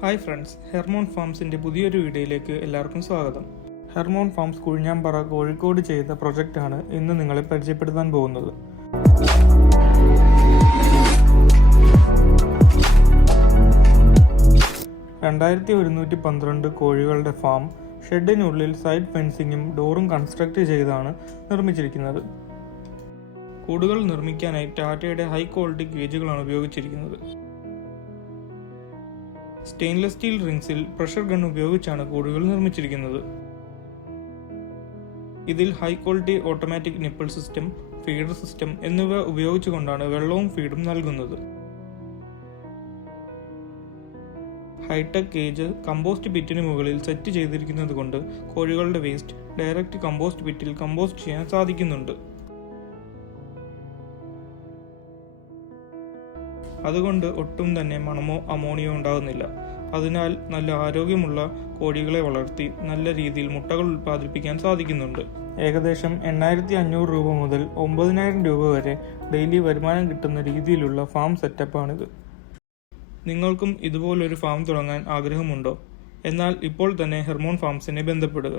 Hi friends, Hermon ഫാംസിൻ്റെ പുതിയൊരു വീഡിയോയിലേക്ക് എല്ലാവർക്കും സ്വാഗതം. ഹെർമോൺ ഫാംസ് കുഴിഞ്ഞാമ്പാറ കോഴിക്കോട് ചെയ്ത പ്രൊജക്റ്റാണ് ഇന്ന് നിങ്ങളെ പരിചയപ്പെടുത്താൻ പോകുന്നത്. (2112) കോഴികളുടെ ഫാം ഷെഡിനുള്ളിൽ സൈഡ് ഫെൻസിങ്ങും ഡോറും കൺസ്ട്രക്ട് ചെയ്താണ് നിർമ്മിച്ചിരിക്കുന്നത്. കൂടുകൾ നിർമ്മിക്കാനായി ടാറ്റയുടെ ഹൈ ക്വാളിറ്റി കേജുകളാണ് ഉപയോഗിച്ചിരിക്കുന്നത്. സ്റ്റെയിൻലെസ് സ്റ്റീൽ റിങ്സിൽ പ്രഷർ ഗൺ ഉപയോഗിച്ചാണ് കൂടുകൾ നിർമ്മിച്ചിരിക്കുന്നത്. ഇതിൽ high quality automatic nipple system, feeder system എന്നിവ ഉപയോഗിച്ചുകൊണ്ടാണ് വെള്ളവും ഫീഡും നൽകുന്നത്. ഹൈടെക് കേജ് കമ്പോസ്റ്റ് പിറ്റിന് മുകളിൽ സെറ്റ് ചെയ്തിരിക്കുന്നത് കൊണ്ട് കോഴികളുടെ വേസ്റ്റ് ഡയറക്റ്റ് കമ്പോസ്റ്റ് പിറ്റിൽ കമ്പോസ്റ്റ് ചെയ്യാൻ സാധിക്കുന്നുണ്ട്. അതുകൊണ്ട് ഒട്ടും തന്നെ മണമോ അമോണിയോ ഉണ്ടാകുന്നില്ല. അതിനാൽ നല്ല ആരോഗ്യമുള്ള കോഴികളെ വളർത്തി നല്ല രീതിയിൽ മുട്ടകൾ ഉൽപ്പാദിപ്പിക്കാൻ സാധിക്കുന്നുണ്ട്. ഏകദേശം 8,500 രൂപ മുതൽ 9,000 രൂപ വരെ ഡെയിലി വരുമാനം കിട്ടുന്ന രീതിയിലുള്ള ഫാം സെറ്റപ്പാണിത്. നിങ്ങൾക്കും ഇതുപോലൊരു ഫാം തുടങ്ങാൻ ആഗ്രഹമുണ്ടോ? എന്നാൽ ഇപ്പോൾ തന്നെ ഹെർമോൺ ഫാംസിനെ ബന്ധപ്പെടുക.